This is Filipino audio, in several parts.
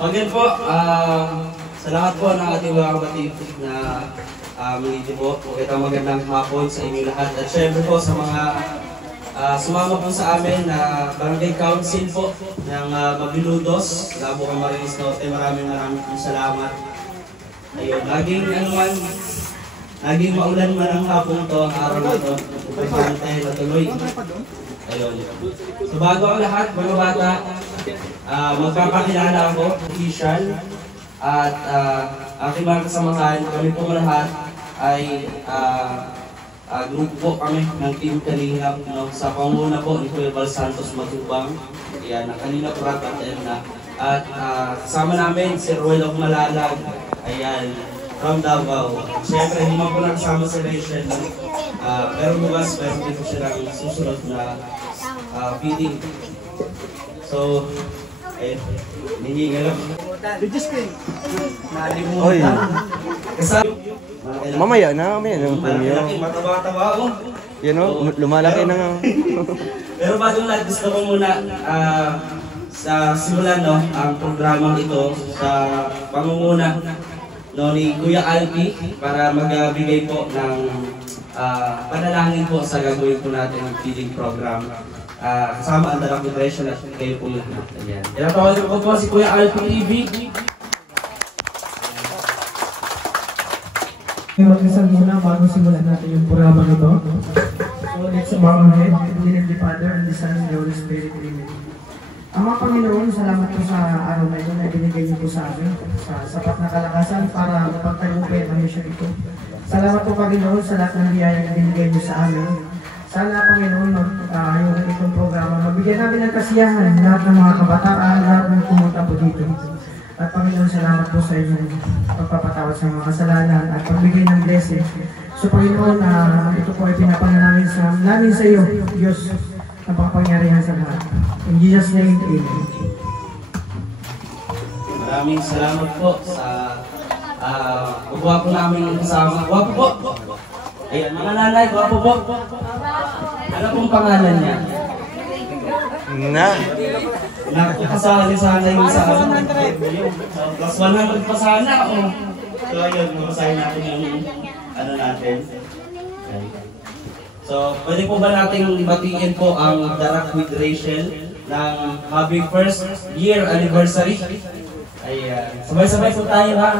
Again po, sa lahat po ng ating mga kapatid na mga po, itong magandang hapon sa inyo lahat. At syempre po sa mga sumama po sa amin na Barangay Council po ng Mabiludos, Labo Camarines Norte, maraming po salamat. Ayun, laging maulan man ang hapon to, ang araw na to, importante na tuloy. Ayun. So bago ang lahat, mga bata, magpapakilala ako, official, at aking mga kasamahan, kami po lahat ay grupo po kami ng Team Kalingap, no? Sa panguna po ni Kuya Val Santos Matubang, yan, ang kanina po at na. At kasama namin si Roel of Malalag, ayan, from Davao. Siyempre, hindi man po nakasama si Rachel, pero bukas, pero dito silang susunod na feeding. So, ayun, hinihinga lang. Nalimutan. Mamaya na yung premium. Mataba-taba ako. Yan o, lumalaki na nga. Pero bago lahat, gusto ko muna sa simulan ang programang ito sa pangunguna ni Kuya Alpi para magbigay po ng panalangin po sa gagawin po natin ng feeding program. Kasama ang Darak Nutrition at kayo po lahat. Ayan. Tinatawagan ko po si Kuya Alpi TV. Mag-isal muna bago simulan natin yung programa nito. So, let's bow our head in the name of the Father, and the Son, and the Holy Spirit. Amen. Ama Panginoon, salamat po sa araw na ito na binigay niyo po sa amin, sa sapat na kalakasan para mapagtagumpay ang mission ito. Salamat po Panginoon sa lahat ng biyaya na binigay niyo sa amin. Sana Panginoon, yung itong programa, mabigyan namin ng kasiyahan lahat ng mga kabataan, lahat ng pumunta po dito. At Panginoon, salamat po sa inyong pagpapatawad sa mga kasalanan at pagbigay ng blessing. So Panginoon, ito po ay pinapanalangin namin sa iyo, Diyos, na pangpangyarihan sa lahat. In Jesus' name, amen. Maraming salamat po sa gwapo namin kasama. Gwapo po! Ayan, mga nanay, gwapo po! Ano pong pangalan niya? Nakakasali sana yung sa amin. Plus 100 pa sana. So ayun, mabasahin natin yung ano natin. Okay. So, pwede po ba natin batiin po ang Darak with Rachel ng happy first year anniversary? Ayan. Sabay-sabay po tayo ha.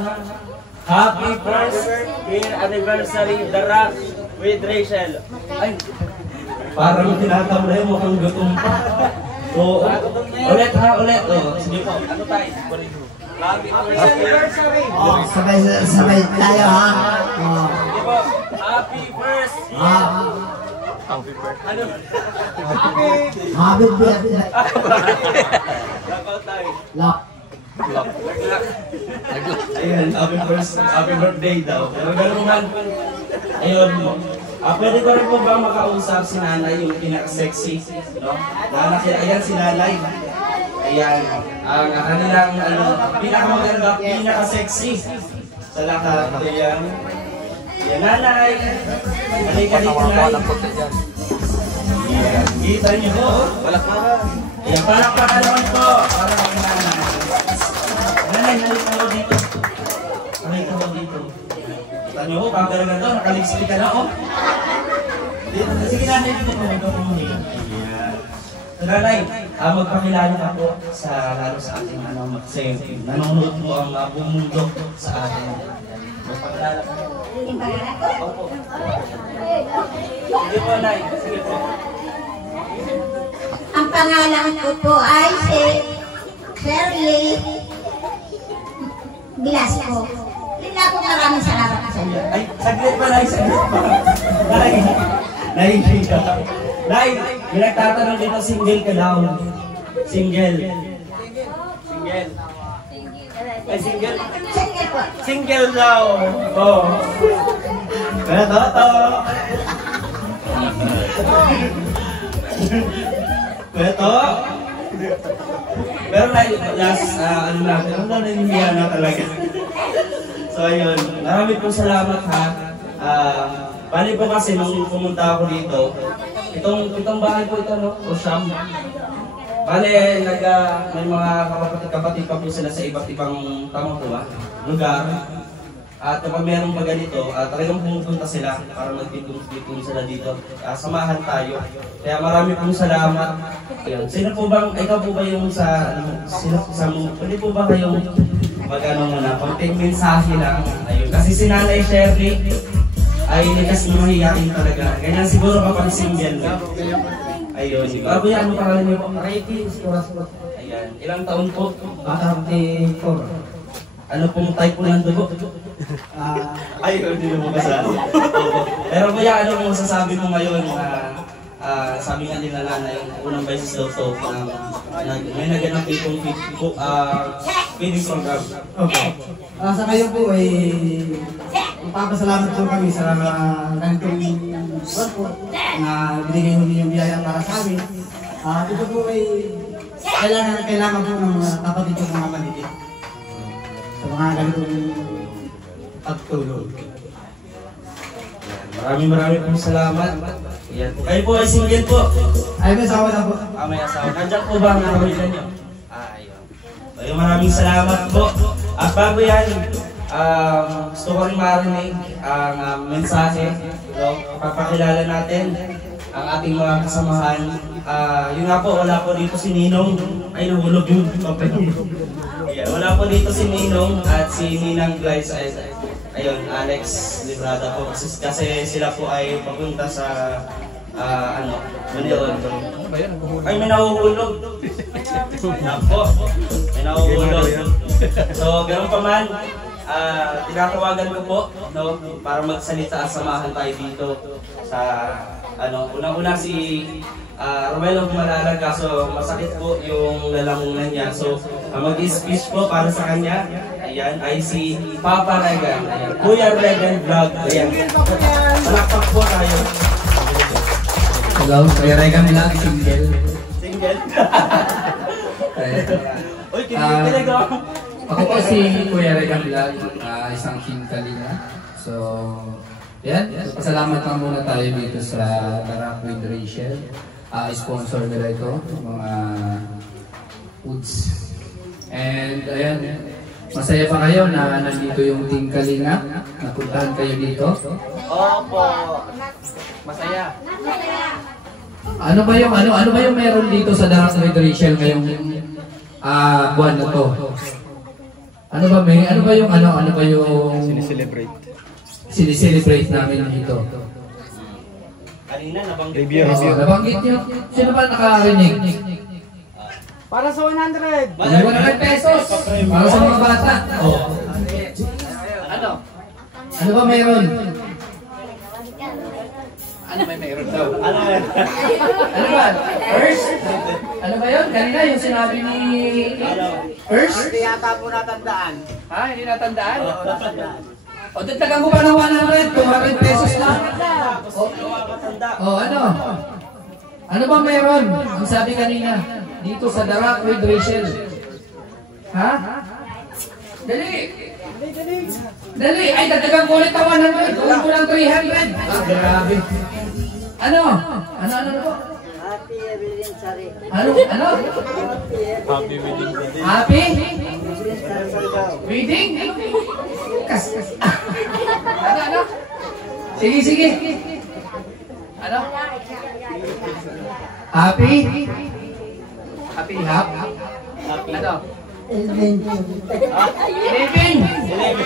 Happy first year anniversary Darak with Rachel. Ay, parang tinatamlay mo kung gutom pa. Oo. Ulit ha, ulit. Sige po. Ano tayo? Happy anniversary. Sabay tayo ha. Sige po. Happy first year. Happy birthday. Ano? Happy birthday. Lockout tayo. Lock. Ayun, happy birthday daw. Pero gano'n man. Ayun. Pwede ko rin po ba makausap si nanay, yung pinaka-sexy? No? Ayan si nanay. Ayan. Ang kanilang pinakamaganda, pinaka-sexy sa lahat. Ayan. Ayan, nanay. Halika dito, nanay. Ayan. Kita niyo po. Palakpakan. Ayan, palakpakan naman po. Para kami nanay. Nanay, halika mo dito. Halika mo dito. Kita niyo po, pagkala na ito, nakalipstick ka na, Sige nanay, dito po. Ayan. So nanay, magpakilala ka po lalo sa ating nanonood mo ang buong mundo sa atin. Magpakilala ka po. Opo. Sige po, Nay. Sige po. Ang pangalan ko po ay si Shirley Velasco. Linda po, maraming salamat sa inyo. Ay, saglit pa, Nay. Saglit pa. Nay, Nay, may nagtatanong dito, single ka daw. Single. Ay, single? Single po. Single daw. Oo. Kaya toto. Beto. Pero last, ano natin, ang naninihiya na talaga. So ayun, marami pong salamat ha. Bali po kasi nung pumunta ako dito, itong bahay po ito, no? O Sham. Bale, may mga kapatid pa po sila sa iba't ibang lugar. At kapag mayroong pa ganito, talagang pumupunta sila para magtipon sila dito. Samahan tayo. Kaya marami pong salamat. Ayun. Sino po bang, ikaw po ba yung pwede po ba kayong konting mensahe lang? Ayun. Kasi si Nanay Sherry ay likas na mahihain talaga. Ganyan siguro kapag single. Ayun. Bago yan, ano pangalan niyo po? Ayan. Ilang taon po? 44. Ano pong type po ng dugo? Ayun, hindi mo kasali. Pero kuya, ano mo masasabi mo ngayon sabi nga nila Nanay, unang beses daw to may naganap itong feeding program. Okay. Sa ngayon po ay magpapasalamat po kami sa ganitong po na binigay mo yung biyaya para sa amin. Ito po ay kailangan po ng kapatid ko mga maliit. Sa mga ganitong pagtulog. Maraming pong salamat. Yan. Kayo po ay single po. Ay, may asawa na po. May asawa. Nandiyan po ba ang nakawilan niyo? Ayun. Ayun, maraming salamat po. At bago yan, gusto ko rin marinig ang mensahe. Papakilala natin ang ating mga kasamahan. Yun nga po, wala po dito si Ninong. Ay, nahulog yung papel. Wala po dito si Ninong at si Ninang Glides. Ayun, Alex Librada po. Kasi sila po ay papunta sa Manila. Ay, may nahuhulog. Nako, may nahuhulog. So, ganun pa man, tinatawagan ko po para magsalita at samahan tayo dito sa unang-una si Romelo Malala, kaso masakit po yung lalamunan niya. So, mag-speech po para sa kanya. Ayan, ay si Papa Regan. Ayan, Kuya Regan Vlog. Ayan. Palakpak po tayo. Hello, Kuya Regan Vlog, single. Single? Uy, kinikilig ako. Ako po si Kuya Regan Vlog, isang Team Kalinga. So, yan. So, pasalamat lang muna tayo dito sa Tarak with Rachel. Sponsor nila ito, mga foods. And ayan, masaya pa kayo na nandito yung Team Kalinga. Napuntahan kayo dito. Opo. Masaya. Ano ba yung meron dito sa Tarak with Rachel ngayong buwan na to? Ano ba yung sinicelebrate namin dito? Kanina nabanggit. Nabanggit niyo. Sino ba nakarinig? Para sa 100! 100 pesos! Para sa mga bata. Oh. Ano ba meron? Ano ba meron daw? Ano ba? First? Ano ba yun? Kanina yung sinabi ni First? Hindi yata po natandaan. Ha? Hindi natandaan? O, dagdagan ko pa ng 100, 200 pesos lang. O, ano? Ano ba meron? Ang sabi kanina, dito sa Tarak with Rachel. Ha? Dali! Dali! Ay, dagdagan ko ulit ang 100. Gawin ko lang 300. Grabe. Ano? Ano po? Happy anniversary. Ano? Happy wedding day. Happy? Wedding? Kas. Ano? Sige. Ano? Happy? Ano? 11.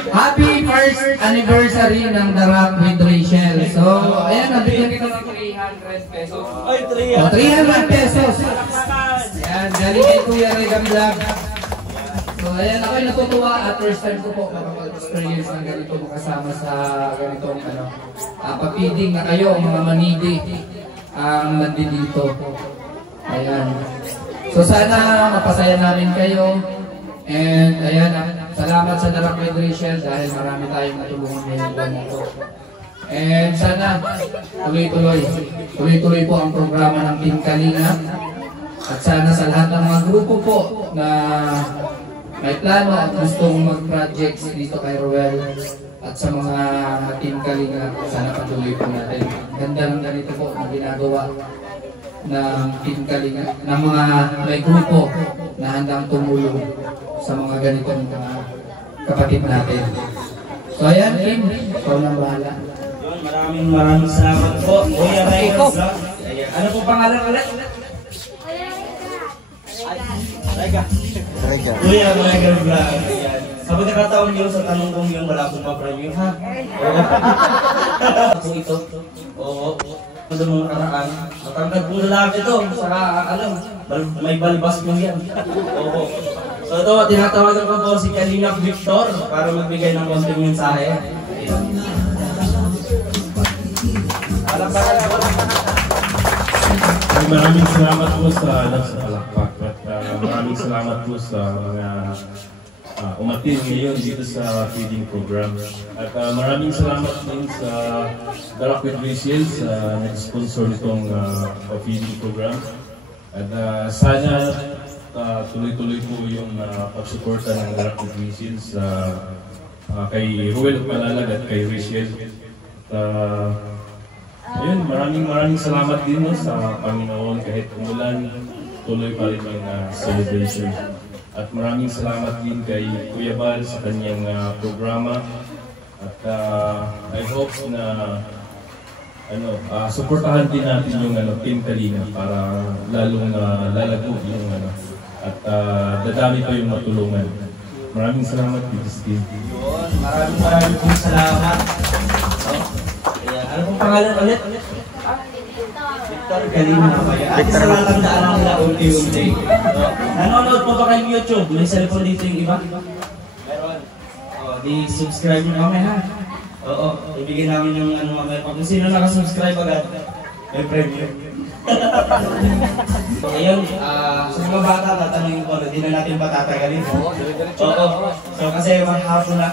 Happy first anniversary ng Tarak with Rachel. So, ayan, nabigyan kita ng 300 pesos. Ay, 300 pesos. Ayan, galing kay Kuya Regan Vlog. So, ayan, ako'y natutuwa at first time ko po makapag-experience ng ganito makasama sa ganitong papiding na kayo, mga manidi ang nandito. Ayan. So, sana mapasaya namin kayo. And ayan, salamat sa Tarak with Rachel dahil marami tayong natulungan ngayong buwan na ito. And sana tuloy-tuloy po ang programa ng Team Kalinga. At sana sa lahat ng mga grupo po na may plano at gustong mag-projects dito kay Roel at sa mga Team Kalinga, sana patuloy po natin. Ganda ng ganito po na ginagawa. ng Team Kalinga, ng mga may grupo na handang tumulong sa mga ganitong kapatid natin. So ayan, Kim, ikaw lang bahala. Yun, maraming salamat po. Kuya Ray Vlog. Ayan. Ano po pangalan ulit? Rega. Kuya Ray Vlog. Ayan. Sa pagkakataon yun, sa tanong kong yun, wala akong pa-preview, ha? Oo. Ako ito. Oo. Sa mga nakaraan, matangkad po lalaki ito. Saka, may balbas mo yan. Oo. So ito, tinatawagan ko po si Kalinga Victor para magbigay ng konting mensahe. Maraming salamat po sa palakpak at maraming salamat po sa mga umatin ngayon dito sa feeding program. At maraming salamat din sa The Rocket Resales sa nag-sponsor nitong feeding program. At sana tuloy-tuloy po yung pagsuporta ng The Rocket Resales kay Ruel Palalag at kay Rachel. Ayun, maraming salamat din sa Panginoon kahit umulan, tuloy pa rin yung celebration. At maraming salamat din kay Kuya Bal sa kanyang programa. At I hope na suportahan din natin yung Team Kalinga para lalong lalago yung at dadami pa yung matulungan. Maraming salamat dito sa team. Maraming pong salamat. Ayan. Ano pong pangalan ulit? Victor Kalinga. Victor. Sa natandaan lang nila unti-unti. Nanonood po ba kayong YouTube? May cellphone dito yung iba? Meron. Di-subscribe nyo kami, ha? Oo. Ibigay namin yung mamaya. Kung sino nakasubscribe agad, may premium. Ayun, sa mga bata, tatanungin ko, hindi na natin patatagalin. Oo. So kasi maghapon na.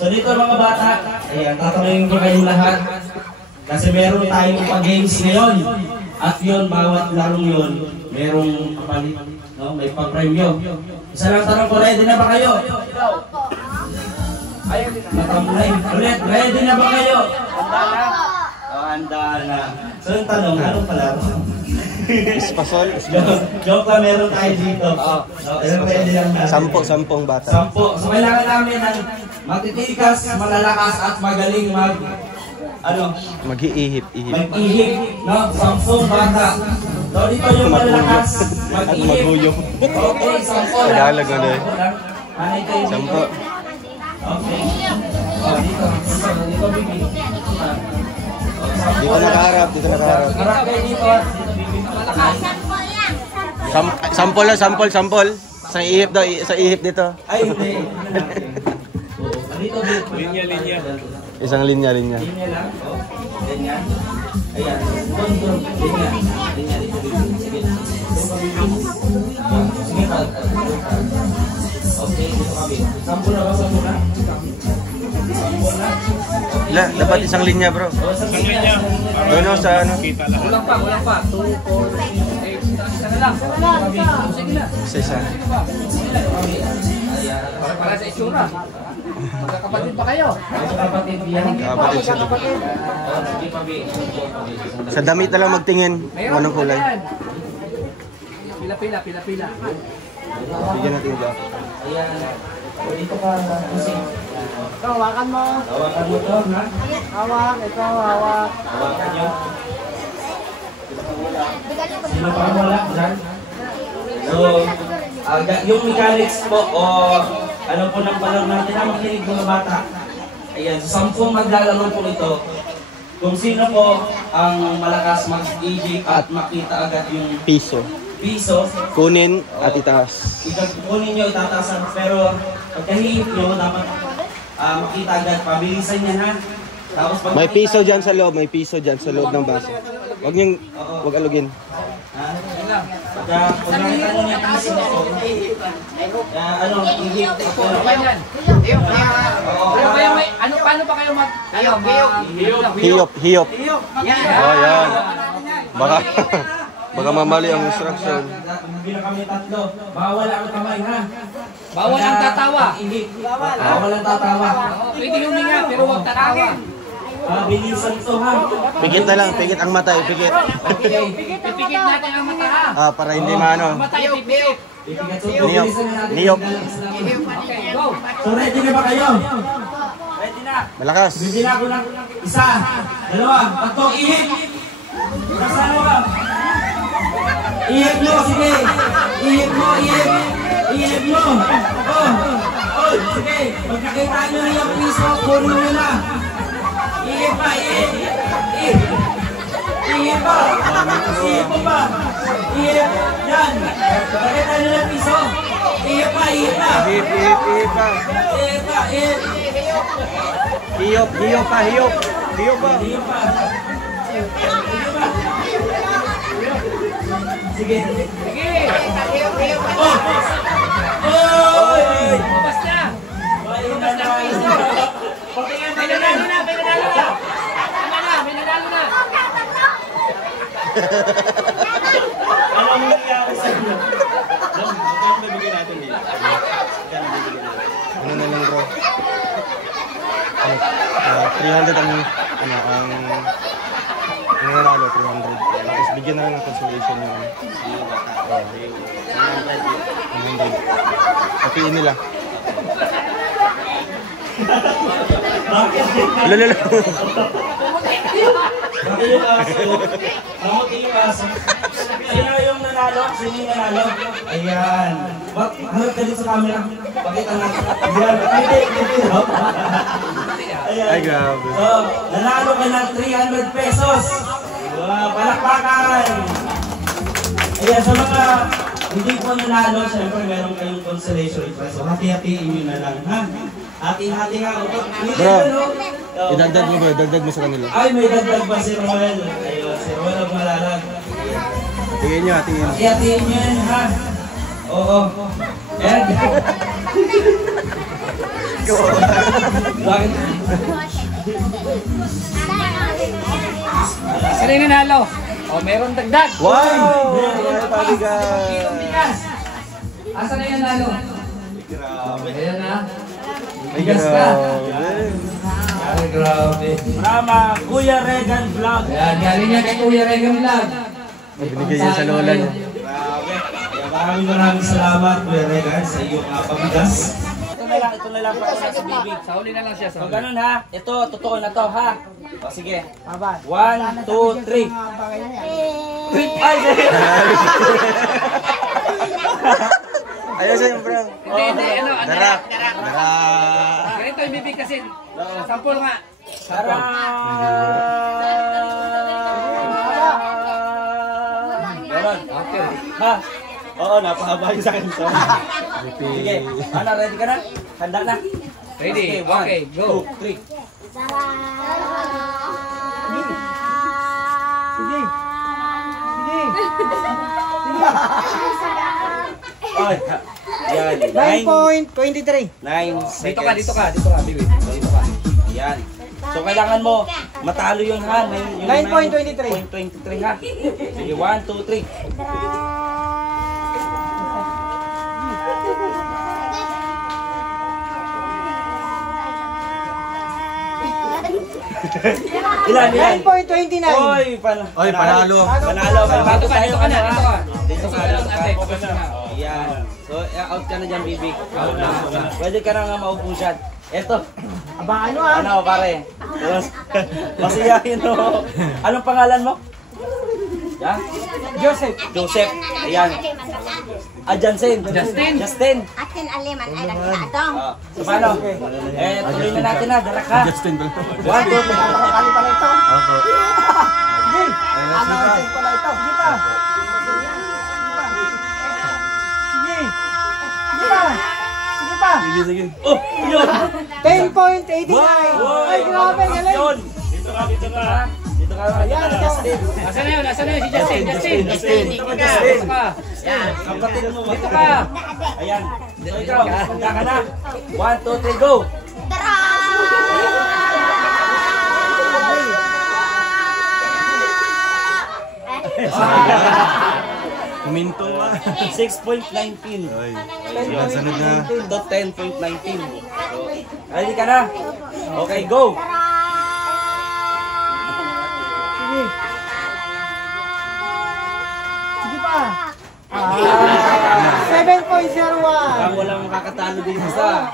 So dito mga bata, ayan, tatanungin ko kayong lahat. Kasi meron tayong pag-games ngayon. At yun, bawat larong yun, merong kapalit, no? May pag-premyo. Isa lang tanong ko, ready na ba kayo? Matamlay. Ulit, ready na ba kayo? Handa na. So yung tanong, anong palaro? Ispasol. Joke lang, meron tayo dito. Pwede lang natin. Sampung bata. 10. So kailangan namin ng matitikas, malalakas at magaling Mag-iihip. mag-ihip, no? 10 bata. So dito yung malalakas, mag-ihip. Okay, 10 lang. Tagalog na eh. Anay kayo dito. 10. Okay. Dito, bibi. Dito nakaharap. Harap kayo dito. Dito, bibi. Sampol. Sa ihip daw, sa ihip dito. Ay, hindi. Dito, linya. Isang linya. Linya lang. Oh, linya. Ayan. Doon. Linya dito. Sige. Sige, okay, dito kami. Sampul na. Dapat isang linya, bro. Isang linya. Doon sa ano? Ulang pa. 2, 4, 8, isa na lang. Sige na. Isa. Para sa itsura. Magkakapatid pa kayo? Magkakapatid yan. Kapatid siya. Sige, pabi. Sa damit na lang magtingin. Kung anong kulay. Pila. Bigyan natin ito. Ayan. Dito ka. Hawakan mo. Hawakan mo to, ha? Hawak. Hawakan nyo. Sino pa ang wala? Diyan? So, yung mechanics po o ano po ng palaro natin na makinig mga bata. Ayan, sa 10 maglalaro po ito. Kung sino po ang malakas mag-ihip at makita agad yung Piso. Kunin at itaas. Kunin nyo, itatasan. Pero pagkahihip nyo, dapat makita agad. Pabilisan niya, ha? Tapos pag May piso dyan sa loob ng baso. Huwag alugin. Pagka nakita nyo niya piso, ihip. Paano pa kayo Hiyop. Oh, yan. Baka mamali ang instruction. Hindi na kami tatlo. Bawal ang kamay, ha? Bawal ang tatawa. Bawal ang tatawa. Pwede huminga, pero huwag tatawa. Bilisan to, ha? Pikit na lang, pikit ang mata, pikit. Okay. Ipikit natin ang mata ha. Para hindi maano. Mata ipikit. Niyok. Niyok. Okay, go. So ready na ba kayo? Ready na. Malakas. Bigyan ako ng isa, dalawa, tatlo, ihip. Kasama ka. Ihip mo, sige. Ihip mo, ihip. Ihip mo. Oh, sige. Pag nakita nyo na yung piso, kunin nyo na. Ihip pa, ihip. Ihip. Ihip pa. Ihip mo pa. Ihip. Yan. Nakita nyo na yung piso. Ihip pa, ihip pa. Hip, hip, hip pa. Ihip pa, ihip. Hiyop, hiyop pa, hiyop. Hiyop pa. Ihip pa. Sige. Oh! Oy! Lumabas na. Lumabas na ang piso. May nanalo na, may nanalo na. Tama na, may nanalo na. Ano ang nangyayari sa inyo? Ano na lang bro? 300 ang nanalo, 300. Tapos bigyan na lang ng consolation yung 100. Kapiin nila. Bakit? Lalo. Bakit yung aso? Namuti yung aso. Sino yung nanalo? Sino yung nanalo? Ayan. Harap ka din sa camera. Pakita natin. Ayan. Ayan. Ay, grabe. So, nanalo ka ng 300 pesos. Palakpakan! Ayan, sa mga hindi po nanalo, syempre meron kayong consolation prize. So, hati-hatiin nyo na lang, ha? Hati-hati nga. Bro, idagdag mo ba? Idagdag mo sa kanila. Ay, may dagdag ba si Roel? Ayun, si Roel ang malalag. Tingin nyo, tingin. Hati-hatiin nyo yan, ha? Oo. And... Bakit? Sino yung nanalo? O, meron dagdag. Wow! Mga pabigas. Kilong bigas. Asan na yung nanalo? Ayan na. Bigas ka. Ay, grabe. Brahma, Kuya Regan Vlog. Ayan, galing niya kay Kuya Regan Vlog. Binigay niya sa lola niya. Grabe. Kaya maraming salamat, Kuya Regan, sa iyong pabigas. Ito na lang para sa bibig. Sa huli na lang siya. So, ganun ha. Ito, totoo na to ha. O, sige. 1, 2, 3. Ay, Ayaw sa'yo, bro. Hindi, ano, Darak. darak. Darak. Ganito yung bibig kasi. Sampol nga. Tara! Meron. Okay. Ha? Oo, napahaba yung sa akin. Sige. Ano, ready ka na? Handa na? Ready? Okay, go. 2, 3. Ay, yan. 9.23. 9 seconds. Dito ka, Bibi. Dito ka. Yan. So, kailangan mo matalo yun ha. 9.23. 9.23 ha. Sige, 1, 2, 3. Ilan? 9.29. Oy, Panalo. Panalo. Dito ka na. Dito ka Dito na. ate. Focus na. Yan. So, out ka na dyan, Bibi. Out na. Pwede ka na nga maupo siya. Eto. Aba, ano ah? Ano, pare? Masiyahin mo. Anong pangalan mo? Ya? Joseph. Joseph. Ayan. Jansen. Justin. Atin aliman ay nagkatong. So, paano? Tuloy na natin na. Darak ha. Justin ba? 1, 2, 3. Nakakali pala ito. Opo. Sige. Ano pala ito? Sige pa. Sige. Sige pa. Sige pa. Sige. Oh, yun. 10.89. Ay, grabe. Galing. Yun. Dito ka. Dito ka. Ayan, Justin. Asan na yun si Justin? Dito ka, Justin. Dito ka. Kapatid mo. Dito ka. Ayan. So, ikaw. Handa ka na. 1, 2, 3, go. Huminto ka. 6.19. Ay, sunod na. Ito 10.19. So, ready ka na? Okay, go! Sige. Parang walang makakatalo dito sa...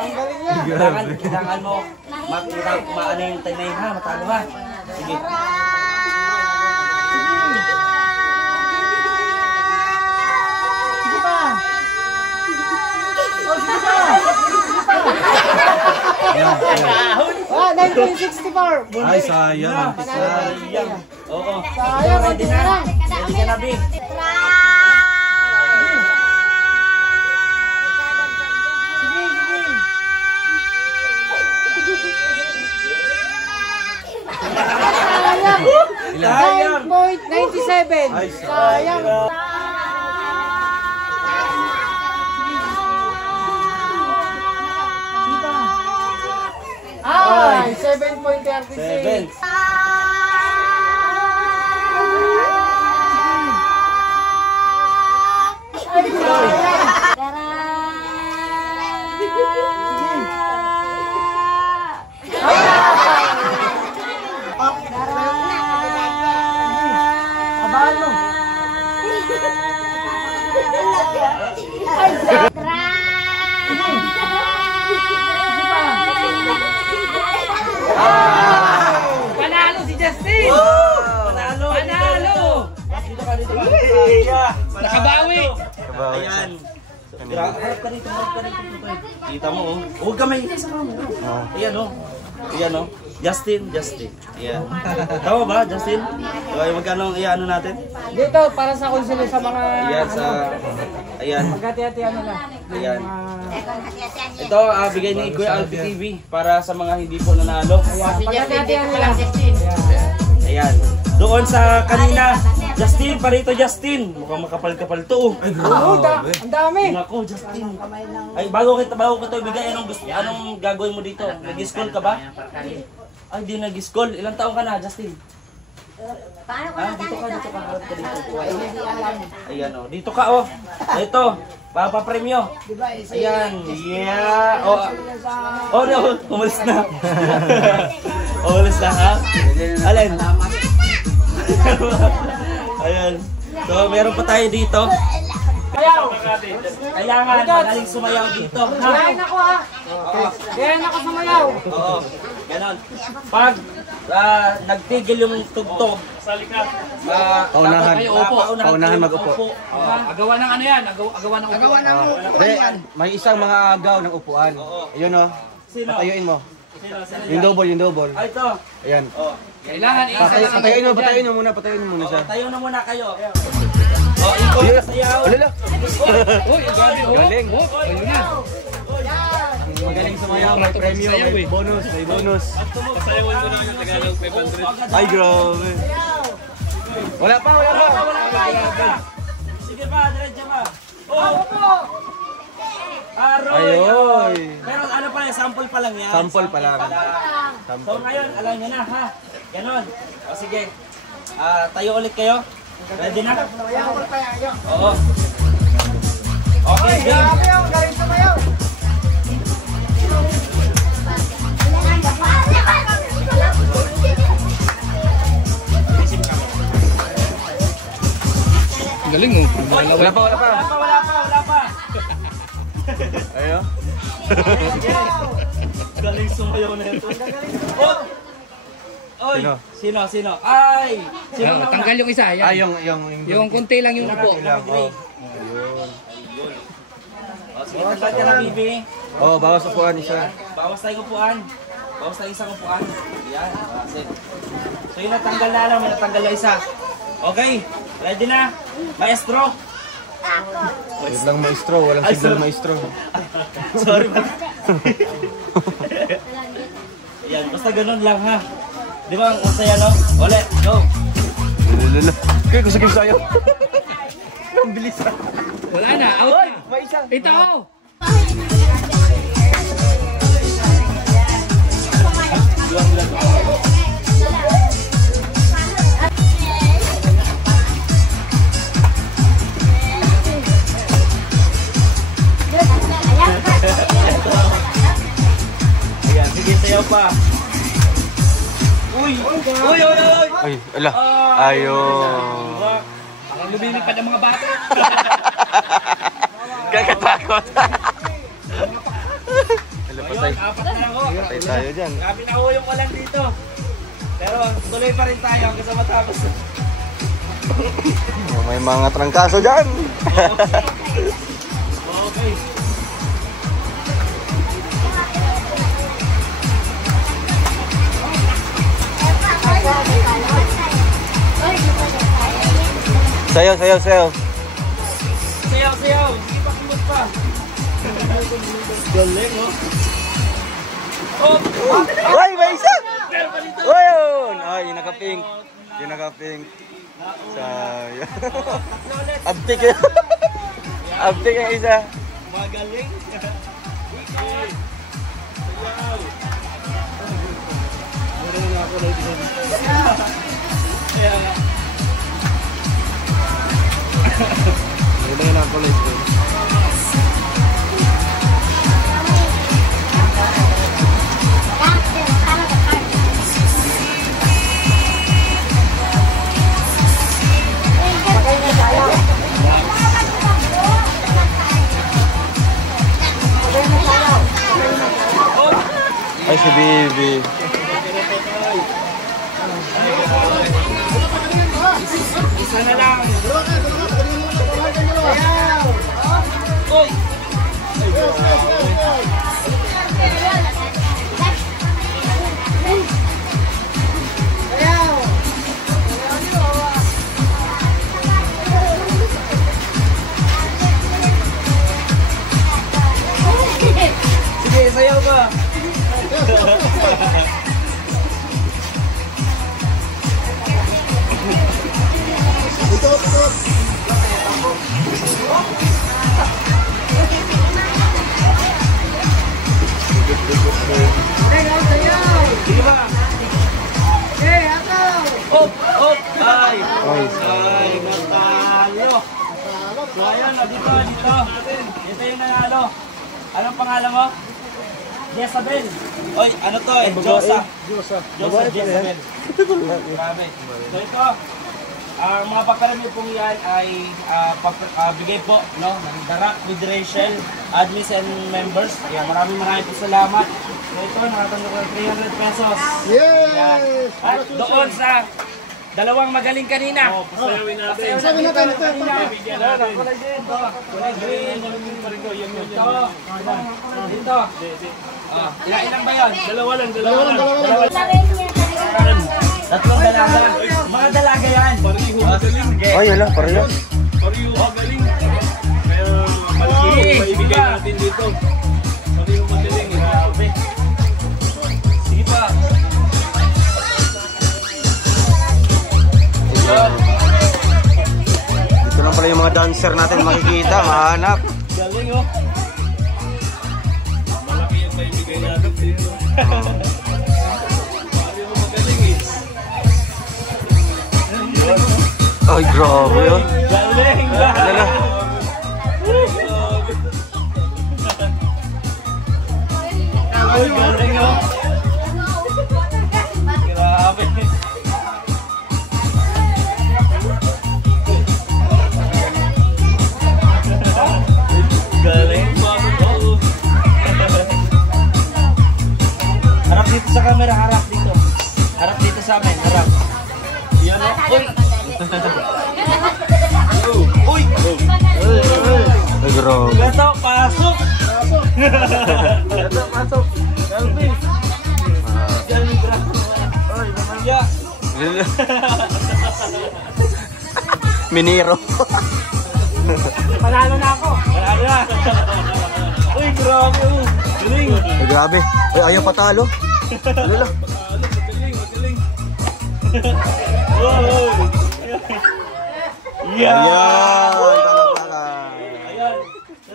Kailangan mo, maano yung time na yun ha, matalo ha. Sige. Sige pa. Ah, 1964. Ay, sayang. Oo. Sayang, Ready na. Ready ka na, Big. Sayang. 9.97. Ay, Sayang. Ay, 7.36. 7. Ay, sayang. Kabalo. Panalo si Justin! Panalo! Panalo! Dito ka, dito ka. Nakabawi! Ayan. Harap ka dito, harap ka dito. Kita mo, oh. Huwag ka may sa kamo. Ayan, oh. Ayan, oh. Justin. Ayan. Tama ba, Justin? Okay, magkano i-ano natin? Dito, para sa konsilo sa mga... Ayan, sa... Ayan. Magkati-hatian nila. Ayan. Ito, bigay ni Kuya Alfie TV para sa mga hindi po nanalo. Pagkati-hatian nila. Ayan. Doon sa kanina, Justin, parito Justin. Mukhang makapal-kapal to. Ay, Oo, ang dami. Nako, Justin. Ay, bago kita ibigay, anong gagawin mo dito? Nag-school ka ba? Ay, di nag-school. Ilang taong ka na, Justin? Dito ka. Harap ka dito. Ayan, oh. Dito ka, oh. Ito, papapremyo. Ayan. Yeah. Oh, no. Umalis na. Umalis na, ha? Alin? Ayan. So, meron pa tayo dito. Kailangan magaling sumayaw dito. Gayahin ako ha. Gayahin ako sumayaw. Oo. Ganon. Pag nagtigil yung tugtog, Paunahan. dapat kayo upo. Paunahan mag-upo. Agawan ng ano yan? Agawan ng upuan. Hindi, may isang mga agaw ng upuan. Ayun, oh. Sino? Patayuin mo. Sino? Yung double. Ah, ito. Ayan. Oh. Kailangan isa lang ang Patayin mo muna siya. Tayo na muna kayo. Oh, ikot ka sayaw. Alala. Uy, gabi. Galing. Ayun na. Magaling sumayaw, may premyo, may bonus. Pasayawan ko na yung Tagalog 500. Ay, grabe. Wala pa. Sige pa, diretso pa. Oh. Aroy. Ayoy. Pero ano pa yan, sample pa lang yan. Sample pa lang. So ngayon, alam nyo na ha. Ganon. O sige. Tayo ulit kayo. Ready na? Oo. Okay, game. Ang galing sumayaw. Galing oh. Wala pa. Wala pa. Ayo. Galing sumayaw na ito. Oh! Oy! Sino? Ay! Sino na una? Tanggal yung isa. Yan. Yung kunti lang yung upo. O sige, tanggal ka na, Bibi. Oh, bawas upuan isa. Bawas tayong upuan. Bawas tayong isang upuan. Yan. So yung natanggal na lang, may natanggal na isa. Okay, ready na? Maestro? Wait lang, maestro. Walang signal, maestro. Sorry ba? Yan, basta ganun lang ha. Di ba ang masaya no? Ulit, go! Lala. Kaya ko sige sa'yo. Ang bilis na. Wala na. Out. May isa. Ito. Ayan, sige sayaw pa. Uy! Ay, ala. Ayun. Parang lumilipad ang mga bata. Kakatakot. ikot. Ayun, apat na lang ho. Patay tayo dyan. Grabe na ho yung walang dito. Pero tuloy pa rin tayo hanggang sa matapos. Oh, may mga trangkaso dyan. Okay. Sayaw, sayaw, sayaw. Sayaw, sayaw. Hindi pa kumot pa. Galing, oh. Oh! Uy, may isa! Uy, yun! Ay, yung naka-pink. Yung naka-pink. Sayang. Abtik yun. Abtik yung isa. Magaling. Hindi na yung kulit ko. Ay, si Bibi. Isa na lang. Oy! Sige, sayaw ba? Sige ba? Op! Op! Ay! Ay! Natalo! So ayan, dito. Ito yung nanalo. Anong pangalan mo? Jezabel. Oy, ano to eh? Josa. Jezabel. Grabe. So ito, ang mga paparamid pong yan ay bigay po, no? Ng Darak with Rachel, admins and members. Ayan, maraming po salamat. So ito, nakatanggap ko ng 300 pesos. Yes! At doon sa dalawang magaling kanina. Pasayawin natin. Pasayawin natin kanina. Bibigyan natin. Kulay din. Kulay green. Dito. Ilan ba yun? Dalawa lang. Tatlong dalaga. Mga dalaga yan. Pariho magaling. Ay, yala, pareho. Pariho magaling. Kaya malaki maibigay natin dito. Pariho magaling. Sige pa. Dito lang pala yung mga dancer natin makikita, mahanap. Galing oh. Malaki yung maibigay natin dito. Pariho magaling eh. Ay, grabe yun. Galing. Lala. Ay, galing oh. Grabe. Galing. Harap dito sa camera, harap dito. Harap dito sa amin, harap. Yan o. Uy! Uy! Ay, grabe. Gato, pasok! Gato, pasok! Galvin! Galvin, grabe. Uy, mamaya. Miniro. Panalo na ako. Panalo na. Uy, grabe oh. Galing. Ay, grabe. Ay, ayaw patalo. Lala. Magaling. Wow. Yeah. Ayan, palakpakan. Ayan. So,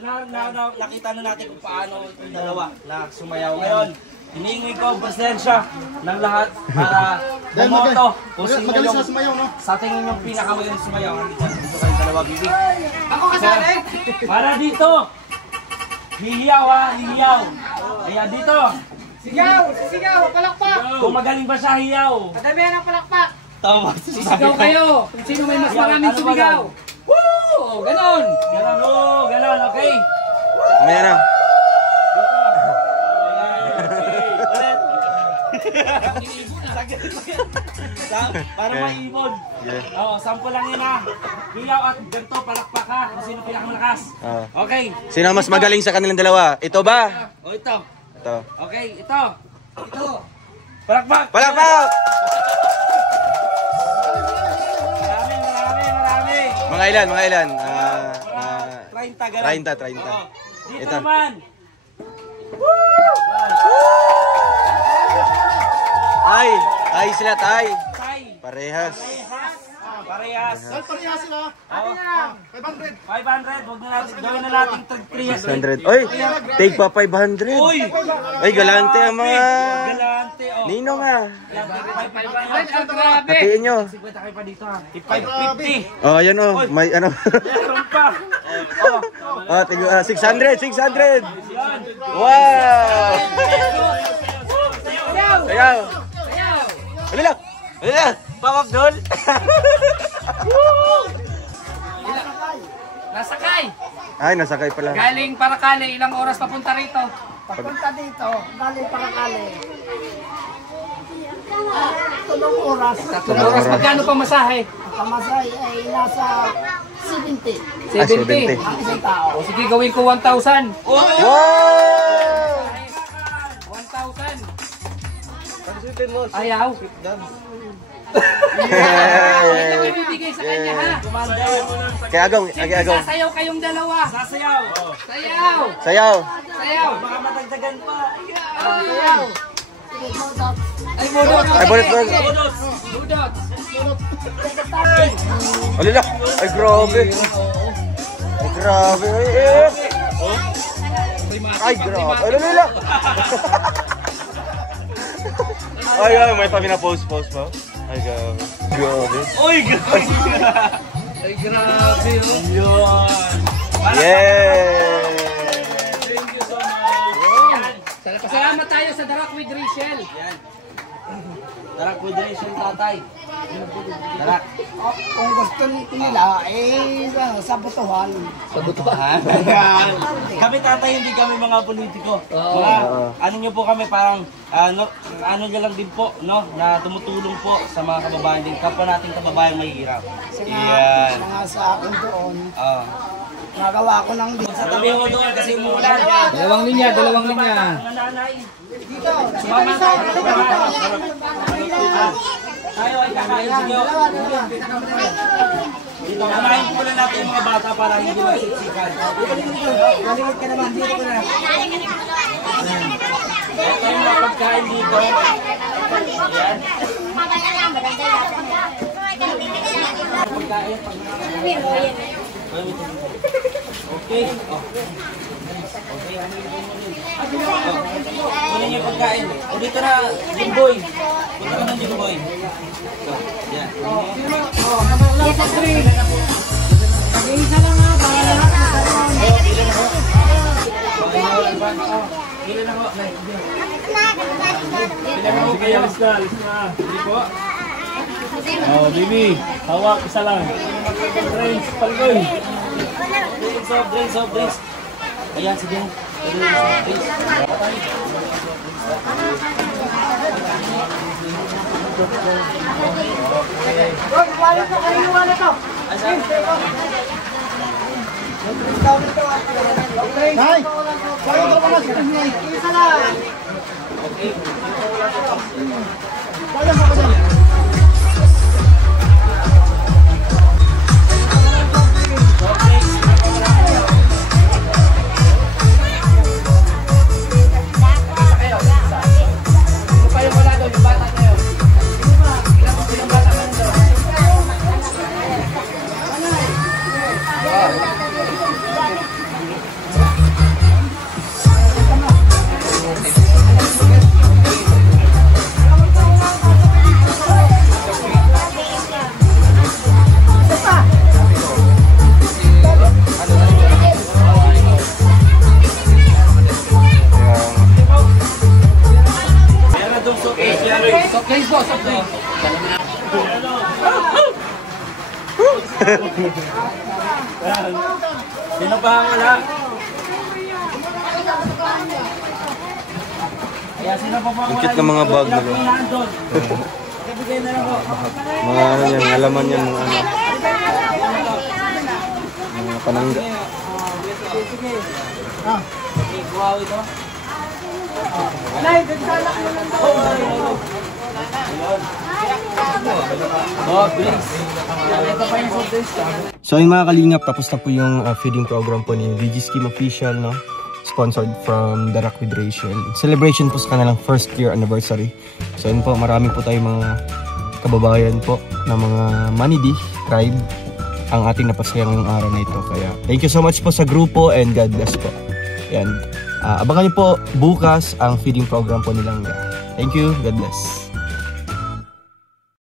nakita na natin kung paano yung dalawa na sumayaw. Ngayon, hinihingi ko ang presensya ng lahat para bumoto kung sino yung sa tingin yung pinakamagaling sumayaw. Dito kayong dalawa, Bibi. Ako kasali. Para dito. Hihiyaw ha, hihiyaw. Ayan, dito. Sigaw, palakpak. Kung magaling ba siya, hiyaw. Kadamihan ang palakpak. Tama. Sisigaw kayo kung sino may mas maraming sumigaw. Woo! Ganon! Ganon, okay. Mamaya na. Para maibon. Oo, sample lang yun ha. Bilaw at ganito, palakpak ha. Kung sino pinakamalakas. Okay. Sino mas magaling sa kanilang dalawa? Ito ba? O ito. Ito. Okay, ito. Ito. Palakpak. Palakpak! Marami. Mga ilan? 30 ganun. 30. Oo. Dito Ito. naman. Tay sila, tay. Tay. Parehas. Parehas. Parehas sila. Oo. 500. 500. Huwag na natin. Gawin na natin 300. 600. Oy, take pa 500. Uy! Ay, galante ang mga Galante, oh. ninong ha. Yan, 500. Hatiin nyo. 50 kayo pa dito ha. 550. Oh, ayan oh. May ano. Meron pa. Oh, 600. Wow! Sayaw! Alila! Pop Abdul! Nasakay! Ay, nasakay pala. Galing Paracale, ilang oras papunta rito? Papunta dito, galing Paracale. 3 oras. 3 oras. Magkano pa masahe? Kamasay ay nasa 70 70. ang isang tao. O sige, gawin ko 1,000. Wow! 1,000. Ayaw. Ito ko ibibigay sa kanya ha. Kay Agong, Sige, sasayaw kayong dalawa. Sasayaw. Sayaw. Sayaw! Baka matagdagan pa. Sayaw. Ay, budot. Ay, budot. Budot. Alila! Ay, grabe! Ay, grabe! Ay, grabe! Ay, alila! Ay, may pamina-post pa. Ay, grabe. Uy, grabe. Ay, grabe. Yun. Yeah! Thank you so much. Salamat tayo sa Darak with Rachel. Yan. Darak with Rachel, tatay. Darak. Kung gusto nila, sa butuhan. Sa butuhan. Kami tatay, hindi kami mga politiko. Mga, ano nyo po kami, parang, ano nyo lang din po, no? Na tumutulong po sa mga kababayan din. Kapwa nating kababayan may hirap. Yan. Mga sa akin doon, Oo. nagawa ko ng Sa tabi ko doon kasi umulan. Dalawang linya. Mga nanay. Sumama tayo. Tayo ay kakain sa inyo. Dito, kamain ko na natin yung mga bata para hindi masiksikan. Malimot ka naman, dito ko na. Ito yung mga pagkain dito. Ayan. Pagkain. Okay. Okay, ano yung kunin yung pagkain. O dito na, Jimboy. Punta ka ng Jimboy. Yan. Isa lang nga, para lahat. Ilan ako? Sige, alis na. Hindi po. Oh, baby. Hawak, isa lang. Friends, palgoy. Soft drinks. Ayan, sige. Nay! Kaya ko pala sa Nay. Isa lang! Kaya ko pala. Sino pa ang wala? Ang cute ng mga bag nila. Mga ano yan, mga laman yan, mga ano. Mga panangga. So yung mga kalingap, tapos na po yung feeding program po ni VG Scheme Official, no? Sponsored from The Rock with Rachel. Celebration po sa kanilang first year anniversary. So yun po, marami po tayong mga kababayan po na mga Manidi tribe ang ating napasayang ngayong araw na ito. Kaya thank you so much po sa grupo and God bless po. Yan. Abangan niyo po bukas ang feeding program po nilang. Thank you, God bless.